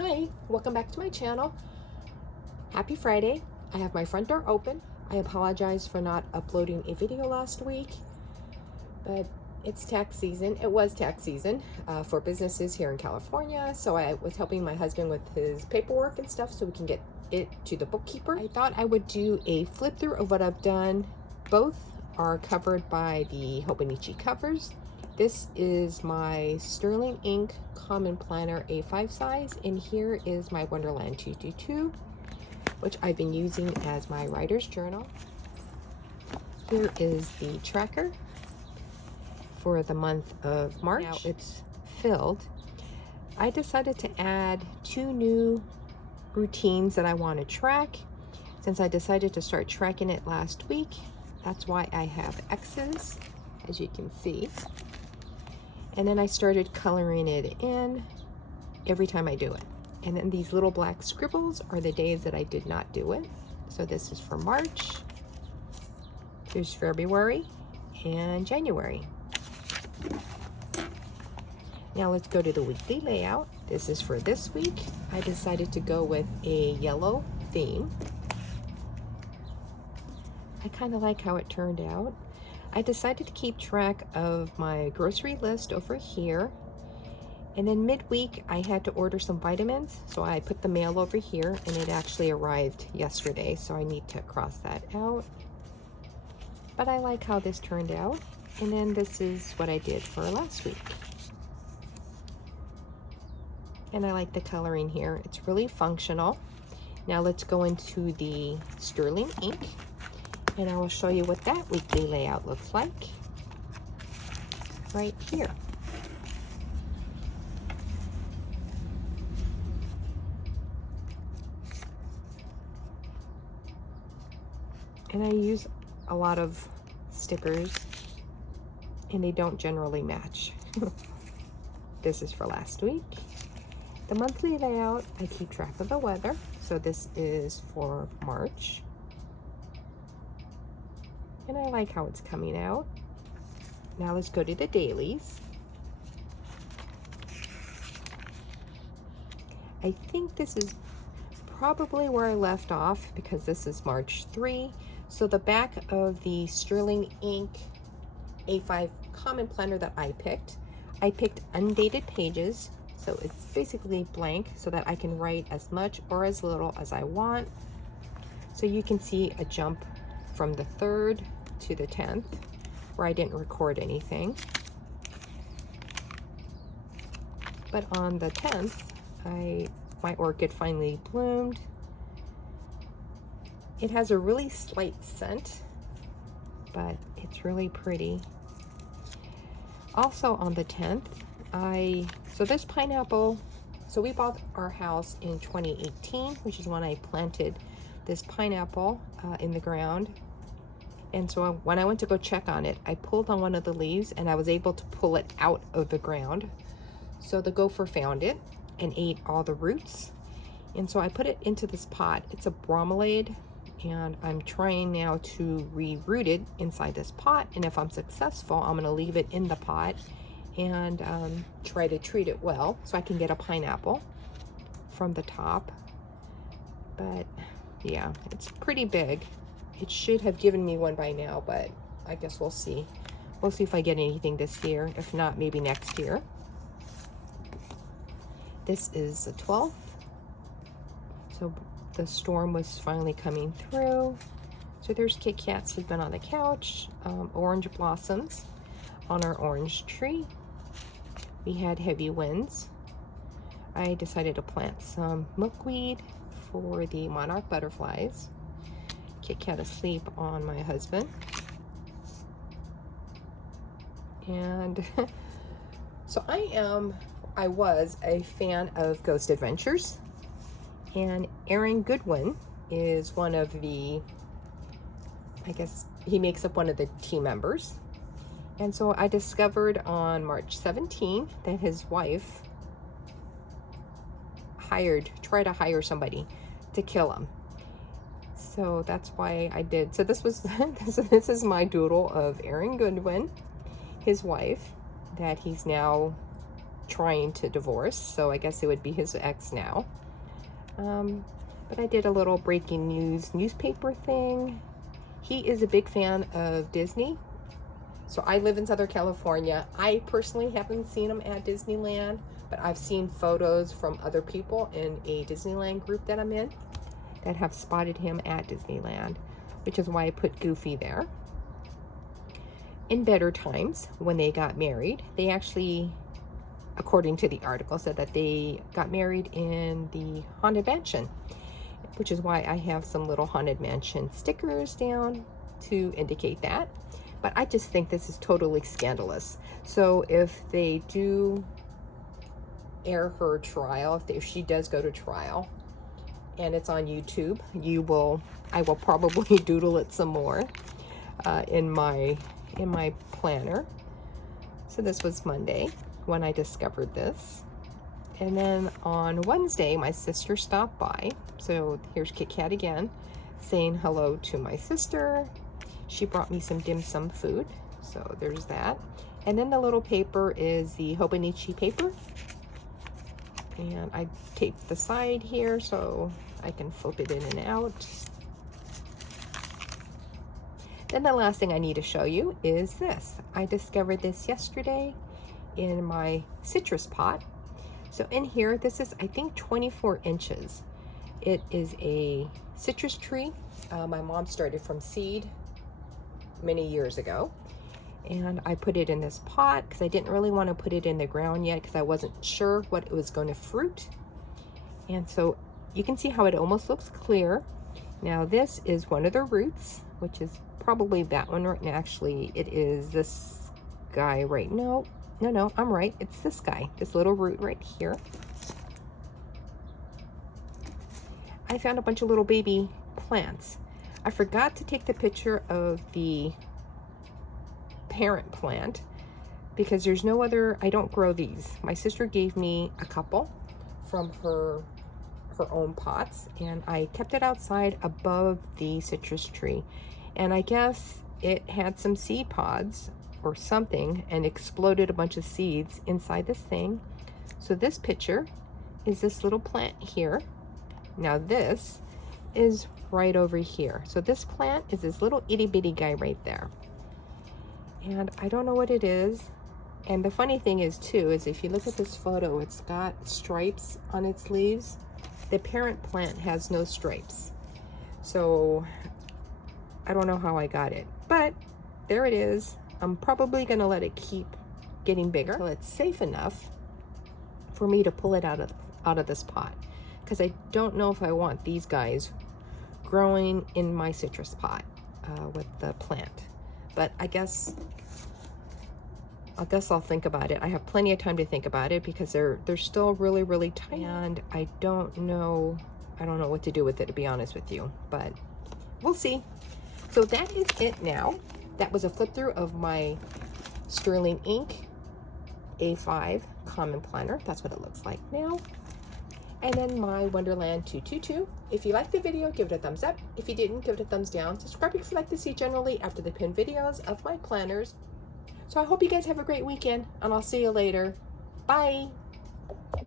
Hi, welcome back to my channel. Happy Friday. I have my front door open. I apologize for not uploading a video last week, but it's tax season. It was tax season for businesses here in California, so I was helping my husband with his paperwork and stuff so we can get it to the bookkeeper. I thought I would do a flip through of what I've done. Both are covered by the Hobonichi covers. This is my Sterling Ink Common Planner A5 size, and here is my Wonderland 222, which I've been using as my writer's journal. Here is the tracker for the month of March. Now it's filled. I decided to add 2 new routines that I want to track. Since I decided to start tracking it last week, that's why I have X's, as you can see. And then I started coloring it in every time I do it. And then these little black scribbles are the days that I did not do it. So this is for March, there's February, and January. Now let's go to the weekly layout. This is for this week. I decided to go with a yellow theme. I kind of like how it turned out. I decided to keep track of my grocery list over here. And then midweek, I had to order some vitamins. So I put the mail over here and it actually arrived yesterday. So I need to cross that out. But I like how this turned out. And then this is what I did for last week. And I like the coloring here. It's really functional. Now let's go into the Sterling Ink. And I will show you what that weekly layout looks like right here. And I use a lot of stickers and they don't generally match. This is for last week. The monthly layout, I keep track of the weather. So this is for March. And I like how it's coming out. Now let's go to the dailies. I think this is probably where I left off because this is March 3. So the back of the Sterling Ink A5 Common Planner that I picked undated pages. So it's basically blank so that I can write as much or as little as I want. So you can see a jump from the 3rd to the 10th where I didn't record anything. But on the 10th, my orchid finally bloomed. It has a really slight scent, but it's really pretty. Also on the 10th, so this pineapple, so we bought our house in 2018, which is when I planted this pineapple in the ground. And so when I went to go check on it, I pulled on one of the leaves and I was able to pull it out of the ground. So the gopher found it and ate all the roots. And so I put it into this pot. It's a bromelade and I'm trying now to reroot it inside this pot. And if I'm successful, I'm gonna leave it in the pot and try to treat it well so I can get a pineapple from the top. But yeah, it's pretty big. It should have given me one by now, but I guess we'll see. We'll see if I get anything this year. If not, maybe next year. This is the 12th. So the storm was finally coming through. So there's Kit Kats who've been on the couch. Orange blossoms on our orange tree. We had heavy winds. I decided to plant some milkweed for the monarch butterflies. Kit Kat asleep on my husband. And so I was a fan of Ghost Adventures. And Aaron Goodwin is one of the, I guess he makes up one of the team members. And so I discovered on March 17 that his wife tried to hire somebody to kill him. So that's why I did. So this was this is my doodle of Aaron Goodwin, his wife, that he's now trying to divorce, so I guess it would be his ex now. But I did a little breaking news newspaper thing. He is a big fan of Disney. So I live in Southern California. I personally haven't seen him at Disneyland, but I've seen photos from other people in a Disneyland group that I'm in that have spotted him at Disneyland, which is why I put Goofy there. In better times, when they got married, they actually, according to the article, said that they got married in the Haunted Mansion, which is why I have some little Haunted Mansion stickers down to indicate that. But I just think this is totally scandalous. So if they do air her trial, if she does go to trial, and it's on YouTube, I will probably doodle it some more in my planner. So this was Monday when I discovered this. And then on Wednesday, my sister stopped by. So here's Kit Kat again, saying hello to my sister. She brought me some dim sum food, so there's that. And then the little paper is the Hobonichi paper. And I taped the side here so I can flip it in and out. Then the last thing I need to show you is this. I discovered this yesterday in my citrus pot. So in here, this is, I think, 24 inches. It is a citrus tree. My mom started from seed many years ago, and I put it in this pot because I didn't really want to put it in the ground yet because I wasn't sure what it was going to fruit. And so you can see how it almost looks clear. Now this is one of the roots, which is probably that one right now. Actually, it is this guy right now. No, I'm right. It's this guy, this little root right here. I found a bunch of little baby plants. I forgot to take the picture of the parent plant because there's no other, I don't grow these. My sister gave me a couple from her own pots, and I kept it outside above the citrus tree. And I guess it had some seed pods or something and exploded a bunch of seeds inside this thing. So this picture is this little plant here. Now this is right over here. So this plant is this little itty bitty guy right there. And I don't know what it is. And the funny thing is too, is if you look at this photo, it's got stripes on its leaves. The parent plant has no stripes. So I don't know how I got it, but there it is. I'm probably gonna let it keep getting bigger until it's safe enough for me to pull it out of this pot, because I don't know if I want these guys growing in my citrus pot with the plant. But I guess I'll think about it. I have plenty of time to think about it because they're still really, really tiny, and I don't know what to do with it, to be honest with you, but we'll see. So that is it now. That was a flip through of my Sterling Ink A5 Common Planner. That's what it looks like now. And then my Wonderland 222. If you liked the video, give it a thumbs up. If you didn't, give it a thumbs down. Subscribe if you'd like to see generally after the pinned videos of my planners. So I hope you guys have a great weekend, and I'll see you later. Bye.